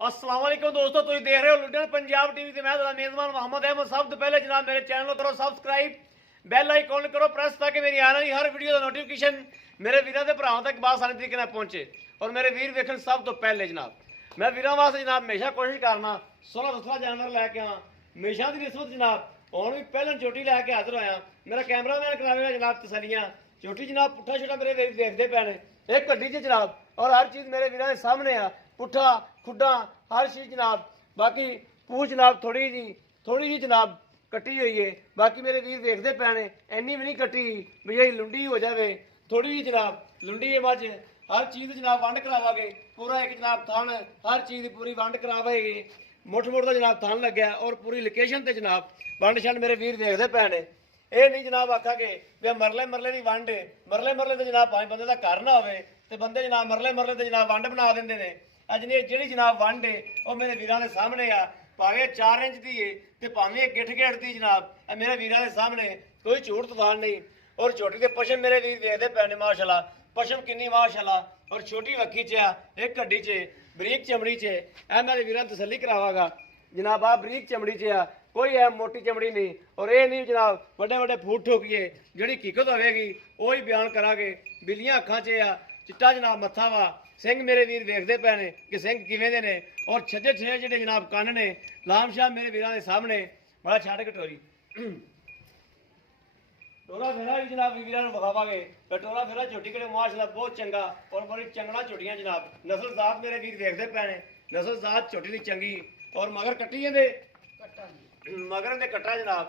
अस्सलाम वालेकुम दोस्तों, तुम देख रहे हो लुधियाना पंजाब टीवी से। मैं मेजबान मोहम्मद अहमद। सब तो पहले जनाब मेरे चैनल को करो सब्सक्राइब, बैल आइकॉन करो प्रेस ताकि मेरी आने वाली हर वीडियो का नोटिफिकेशन मेरे वीरों के भरावां तक आसानी तरीके से पहुंचे और मेरे वीर वेखन सब तो पहले। जनाब मैं वीरों वास्ते जनाब हमेशा कोशिश करना सोलह दसला जानवर लैके आवां, हमेशा की निस्बत जनाब हुण भी पहले चोटी लैके हाजिर होया। मेरा कैमरा मैन करावेगा जनाब तसलियां। चोटी जनाब पुट्ठा छुट्टा मेरे वीर देखते पे ने एक गड्डी च जनाब, और हर चीज़ मेरे वीरों के सामने आ, पुट्ठा खुड्डा हर चीज़ जनाब। बाकी पूछ जनाब थोड़ी जी जनाब कट्टी हुई है, बाकी मेरे वीर देखते पे ने इन्नी भी नहीं कट्टी भई लुंडी हो जाए, थोड़ी जी जनाब लुंडी है मज। हर चीज़ जनाब वंड करावागे, पूरा एक जनाब थान हर चीज़ की पूरी वंड करावेगी। मुठ का जनाब थान लग्या और पूरी लोकेशन से जनाब वंड छंड मेरे वीर देखते पे ने। ये नहीं जनाब आखागे भी मरले की वंड मरले तो जनाब भावें बंदे का घर ना होवे ते बंदे जनाब मरले तो जनाब वंड बना देंगे ने। अज ने जी जनाब वंड है वह मेरे वीरों के सामने आ, भावें 4 इंच की है तो भावें गिठ गेठ की जनाब मेरे वीरों के सामने कोई झूठ तफान नहीं। और छोटी के पशम मेरे वीर देखते पे ने माशाल्लाह, पशम किन्नी माशाल्लाह। और छोटी वक्की च आ, एक गड्डी च बरीक चमड़ी च ए मेरे वीरों तसली करावागा जनाब। आ बरीक चमड़ी च आ, कोई है मोटी चमड़ी नहीं। और ये नहीं जनाब बड़े बड़े फूट ठोकीए, जी हकीकत होगी वो ही बयान करांगे। बिल्लियां अखां च आ, चिट्टा जनाब मत्था वा, सिंह मेरे वीर देखते पे ने कि सिंह किवें दे ने। और छजे छे जिहड़े जनाब कन्न ने लाम शाह मेरे वीरों के सामने बड़ा छड़ कटोरी टोरा फेरा भी जनाब वीरों को विखावांगे। टोरा फेरा झोटी कड़े माशाल्लाह बहुत चंगा और बड़ी चंगड़ा झोटियां जनाब। नस्ल जात मेरे वीर देखते पे ने, नस्ल जात झोटी दी चंगी। और मगर कट्टी जांदे मगर दे कट्टा जनाब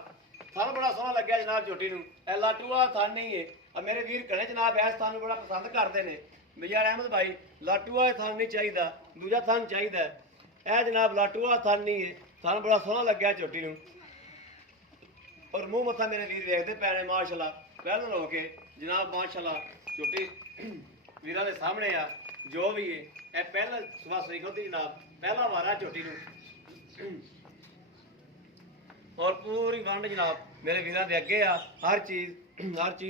थान बड़ा सोहना लग्या जनाब झोटी नूं। ए लाटू वाला थान नहीं है। अब मेरे वीर घने जनाब इस थान बड़ा पसंद करते हैं भी यार अहमद भाई लाटू वाला थान नहीं चाहिए, दूजा थान चाहिए। ए जनाब लाटू वाला थान नहीं है, थान बड़ा सोहना लग्या झोटी नूं। और मुंह मत्था मेरे वीर देखते पे ने माशाल्लाह। पहले हो के जनाब माशाल्लाह झोटी वीरों के सामने आ जो भी है। ए पहला सुबह सही खुद जनाब पहला वारा झोटी नूं। और पूरी वंड जनाब मेरे वीरों के अगे आ, हर चीज़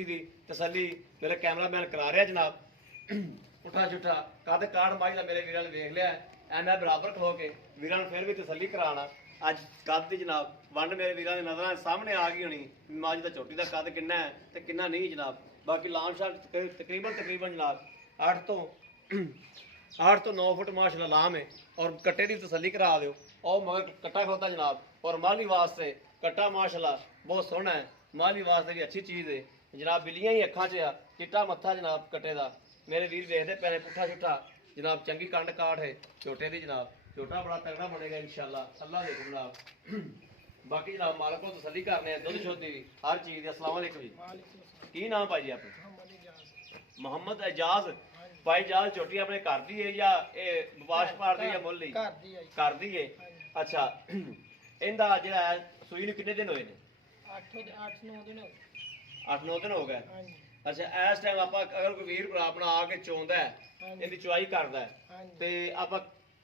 की तसली मेरा कैमरा मैन करा रहा जनाब। पुट्ठा छुट्ठा कद काड़ माई का मेरे वीरों ने देख लिया ऐ, मैं बराबर खलो के वीरों फिर भी तसली कराना। अज कद की जनाब वंड मेरे वीरों के नजर सामने आ गई होनी मज का झोटी का कद किन्ना है तो किन्ना नहीं जनाब। बाकी लाम शाम तकरीबन जनाब 8 तो 9 फुट माशाल्लाह लाम है। और कट्टे की तसली करा दो और मगर कट्टा खोता जनाब। और माली वास्ते कट्टा माशाल्लाह बहुत सोहना है, माली वास्ते भी अच्छी चीज़ है जनाब। बिल्लियां ही अखां च आ, चिट्टा मत्था जनाब कट्टे का मेरे वीर देखते पे ने। पुट्ठा छुट्टा जनाब चंगी कंड काठ है छोटे की जनाब, छोटा बड़ा तगड़ा बनेगा इंशाल्लाह अल्लाह देखो जनाब। बाकी जनाब मालक को तसली करने दुध शुद्ध भी हर चीज़। अस्सलाम वालेकुम जी, की नाम भाई जी मोहम्मद एजाज। भाई जाल छोटी अपने घर दी है या विपाश पार दी या मुੱਲ घर दी है? अच्छा इंदा जिहड़ा है सूई नूं कितने दिन होए ने? 8-9 दिन हो गए। अच्छा इस टाइम आप अगर कोई वीर भरा अपना आके चोंदा है इहदी चुआई करदा है ते आप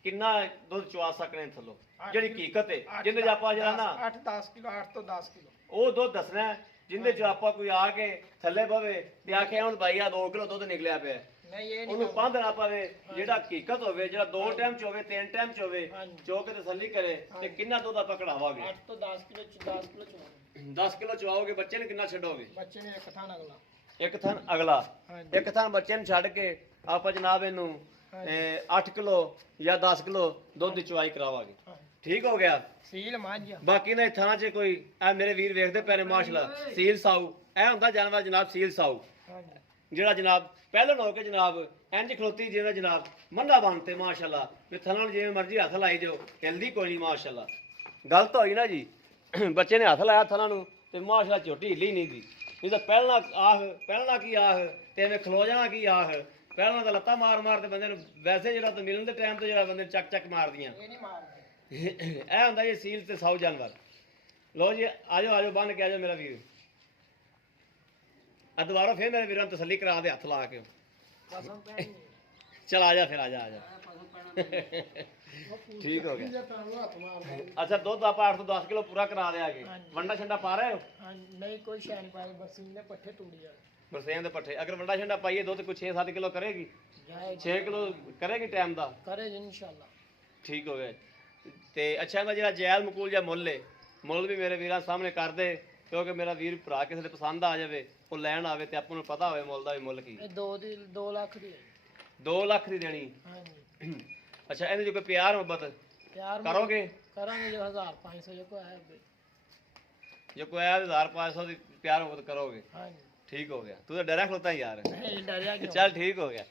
किन्ना दुध चुआ सकने थल्लों जिहड़ी हकीकत है जिंदे च आप जरा ना 8-10 किलो 8 तो 10 किलो ਉਹ ਦੁੱਧ ਦੱਸਣਾ ਜਿੰਦੇ ਚ ਆਪਾਂ ਕੋਈ ਆ ਕੇ ਥੱਲੇ ਪਵੇ ਤੇ ਆਖੇ ਹੁਣ ਭਾਈ ਆ 2 ਕਿਲੋ ਦੁੱਧ ਨਿਕਲਿਆ ਪਿਆ नहीं ये ਉਹਨੂੰ ਪੰਧ ਨਾ ਪਾਵੇ। ਜਿਹੜਾ ਹਕੀਕਤ ਹੋਵੇ ਜਿਹੜਾ 2 ਟਾਈਮ ਚ ਹੋਵੇ 3 ਟਾਈਮ ਚ ਹੋਵੇ ਚੋ ਕੇ ਤਸੱਲੀ ਕਰੇ ਤੇ ਕਿੰਨਾ ਦੁੱਧ ਆਪਾਂ ਕਢਾਵਾਂਗੇ। 8 तो 10 किलो 10 किलो चुवाओगे। 10 ਕਿਲੋ ਚਵਾਓਗੇ ਬੱਚੇ ਨੂੰ ਕਿੰਨਾ ਛੱਡੋਗੇ? बच्चे ने एक थान अगला ਇੱਕ ਥਾਂ ਅਗਲਾ हाँ ਇੱਕ ਥਾਂ ਬੱਚੇ ਨੂੰ ਛੱਡ ਕੇ ਆਪਾਂ ਜਨਾਬ ਇਹਨੂੰ 8 ਕਿਲੋ ਜਾਂ 10 ਕਿਲੋ ਦੁੱਧ ਦੀ ਚਵਾਈ ਕਰਾਵਾਂਗੇ। हाँ ਠੀਕ ਹੋ ਗਿਆ। सील मांझिया ਬਾਕੀ ਨੇ ਥਾਂ 'ਚ ਕੋਈ ਇਹ ਮੇਰੇ ਵੀਰ ਵੇਖਦੇ ਪਏ ਨੇ ਮਾਸ਼ਾਅੱਲਾ ਸੀਲ ਸਾਊ ਇਹ ਹੁੰਦਾ ਜਾਨਵਰ ਜਨਾਬ ਸੀਲ ਸਾਊ हाँ ਜਿਹੜਾ ਜਨਾਬ ਪਹਿਲਾਂ ਹੋ ਕੇ ਜਨਾਬ ਇੰਜ ਖਲੋਤੀ ਜਿਵੇਂ ਜਨਾब ਮੰਦਾ ਬਣਤੇ ਮਾਸ਼ਾਅੱਲਾ ਵੀ ਥਲਾਂ ਜਿਵੇਂ ਮਰਜ਼ੀ ਹੱਥ ਲਾਈ ਜਾਓ ਹਿਲਦੀ ਕੋਈ ਨਹੀਂ ਮਾਸ਼ਾਅੱਲਾ। ਗਲਤ ਹੋਈ ਨਾ ਜੀ ਬੱਚੇ ਨੇ ਹੱਥ ਲਾਇਆ ਥਲਾਂ ਨੂੰ ਤੇ ਮਾਸ਼ਾਅੱਲਾ ਝੋਟੀ ਹਿੱਲੀ ਨਹੀਂ ਦੀ। ਇਹ ਤਾਂ ਪਹਿਲਾਂ ਕੀ ਆਹ ਤੇ ਐਵੇਂ ਖਲੋ ਜਾਣਾ ਕੀ ਆਹ ਪਹਿਲਾਂ ਤਾਂ ਲੱਤਾਂ ਮਾਰ ਤੇ ਬੰਦੇ ਨੂੰ ਵੈਸੇ ਜਿਹੜਾ ਤਾਂ ਮਿਲਣ ਦੇ ਟਾਈਮ ਤੇ ਜਿਹੜਾ ਬੰਦੇ ਨੂੰ ਚੱਕ ਮਾਰਦੀਆਂ ये नहीं मारते ਇਹ ਹੁੰਦਾ ਜੀ ਸੀਲ ਤੇ ਸਾਊ ਜਾਨਵਰ। ਲੋ ਜੀ ਆਜੋ ਬੰਨ ਕੇ ਆਜੋ ਮੇਰਾ ਵੀਰ। ਆ ਦੁਬਾਰਾ ਫਿਰ ਮੇਰੇ ਵੀਰਾਂ ਨੂੰ ਤਸੱਲੀ ਕਰਾ ਦੇ ਹੱਥ ਲਾ ਕੇ। कसम पे चल आजा फिर आजा ठीक हो गया। अच्छा दुध आप 8 तो 10 किलो पूरा करा दे आगे। वंडा छंडा पा रहे हो? हाँ नहीं कोई शैन पाए बरसीन ने पट्ठे टूट जाए बरसेन दे पट्ठे अगर वंडा छंडा पाइए दुध कुछ 6-7 किलो करेगी? जाए 6 किलो करेगी टाइम दा? करे इंशाल्लाह। ਠੀਕ ਹੋ ਗਿਆ ਤੇ ਅੱਛਾ ਇਹਦਾ ਜਿਹੜਾ ਜੈਲ ਮਕੂਲ ਜਾਂ ਮੁੱਲ ਏ ਮੁੱਲ ਵੀ ਮੇਰੇ ਵੀਰਾਂ ਸਾਹਮਣੇ ਕਰ ਦੇ ਕਿਉਂਕਿ ਮੇਰਾ ਵੀਰ ਭਰਾ ਕਿਸੇ ਦੇ ਪਸੰਦ ਆ ਜਾਵੇ ਉਹ ਲੈਣ ਆਵੇ ਤੇ ਆਪਾਂ ਨੂੰ ਪਤਾ ਹੋਵੇ ਮੁੱਲ ਦਾ ਵੀ ਮੁੱਲ ਕੀ ਇਹ 2 ਲੱਖ ਦੀ ਹੈ ਜੀ। 2 ਲੱਖ ਦੀ ਦੇਣੀ ਹਾਂਜੀ ਅੱਛਾ ਇਹਦੇ ਜੋ ਕੋਈ ਪਿਆਰ ਮੁਹੱਬਤ ਪਿਆਰ ਕਰੋਗੇ ਕਰਾਂਗੇ ਜੋ 1500 ਜੋ ਕੋਈ ਹੈ ਅੱਗੇ। ਜੇ ਕੋਈ ਆਇਆ 1500 ਦੀ ਪਿਆਰ ਮੁਹੱਬਤ ਕਰੋਗੇ ਹਾਂਜੀ ਠੀਕ ਹੋ ਗਿਆ ਤੂੰ ਤਾਂ ਡਰਿਆ ਖਲੋਤਾ ਯਾਰ ਨਹੀਂ ਡਰਿਆ ਕਿਉਂ? ਚੱਲ ਠੀਕ ਹੋ ਗਿਆ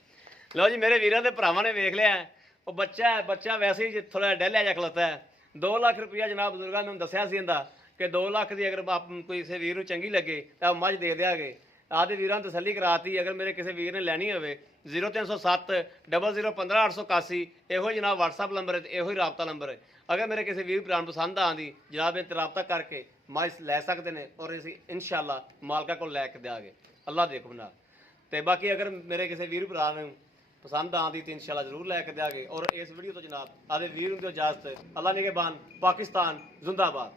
ਲਓ ਜੀ ਮੇਰੇ ਵੀਰਾਂ ਦੇ ਭਰਾਵਾਂ ਨੇ ਵੇਖ ਲਿਆ ਹੈ। ਉਹ ਬੱਚਾ ਹੈ ਬੱਚਾ ਵੈਸੇ ਹੀ ਥੋੜਾ ਡਹਿਲਿਆ ਜਿਹਾ ਖਲੋਤਾ ਹੈ 2 ਲੱਖ ਰੁਪਇਆ ਜਨਾਬ ਬਜ਼ੁਰਗਾਂ ਨੇ ਮੈਨੂੰ ਦੱਸਿਆ ਸੀ ਇਹਦਾ ਕਿ 2 ਲੱਖ ਦੀ ਅਗਰ ਕੋਈ ਕਿਸੇ ਵੀਰ ਨੂੰ ਚੰਗੀ ਲੱਗੇ ਤਾਂ ਉਹ ਮੱਝ ਦੇ ਦਿਆਂਗੇ ਆਦੇ ਵੀਰਾਂ ਨੂੰ ਤਸੱਲੀ ਕਰਾਤੀ ਅਗਰ ਮੇਰੇ ਕਿਸੇ ਵੀਰ ਨੇ ਲੈਣੀ ਹੋਵੇ 0307 0015881 ਇਹੋ ਹੀ ਜਨਾਬ WhatsApp ਨੰਬਰ ਹੈ ਤੇ ਇਹੋ ਹੀ ਰਾਬਤਾ ਨੰਬਰ ਹੈ ਅਗਰ ਮੇਰੇ ਕਿਸੇ ਵੀਰ ਭਰਾ ਨੂੰ ਪਸੰਦ ਆਂਦੀ ਜਨਾਬ ਇਹ ਤੇ ਰਾਬਤਾ ਕਰਕੇ ਮੱਝ ਲੈ ਸਕਦੇ ਨੇ ਔਰ ਅਸੀਂ ਇਨਸ਼ਾਅੱਲਾ ਮਾਲਕਾ ਕੋਲ ਲੈ ਕੇ ਦਿਆਂਗੇ ਅੱਲਾ ਦੇ ਹੁਕਮ ਨਾਲ ਤੇ ਬਾਕੀ ਅਗਰ ਮੇਰੇ ਕਿਸੇ ਵੀਰ ਭਰਾ ਨੂੰ ਪਸੰਦ ਆਂਦੀ ਤੇ ਇਨਸ਼ਾਅੱਲਾ ਜ਼ਰੂਰ ਲੈ ਕੇ ਦਿਆਂਗੇ ਔਰ ਇਸ ਵੀਡੀਓ ਤੋਂ ਜਨਾਬ ਆਦੇ ਵੀਰ ਨੂੰ ਦਿਓ ਇਜਾਜ਼ਤ ਅੱਲਾ ਨਿਗਹਿਬਾਨ ਪਾਕਿਸਤਾਨ ਜ਼ਿੰਦਾਬਾਦ।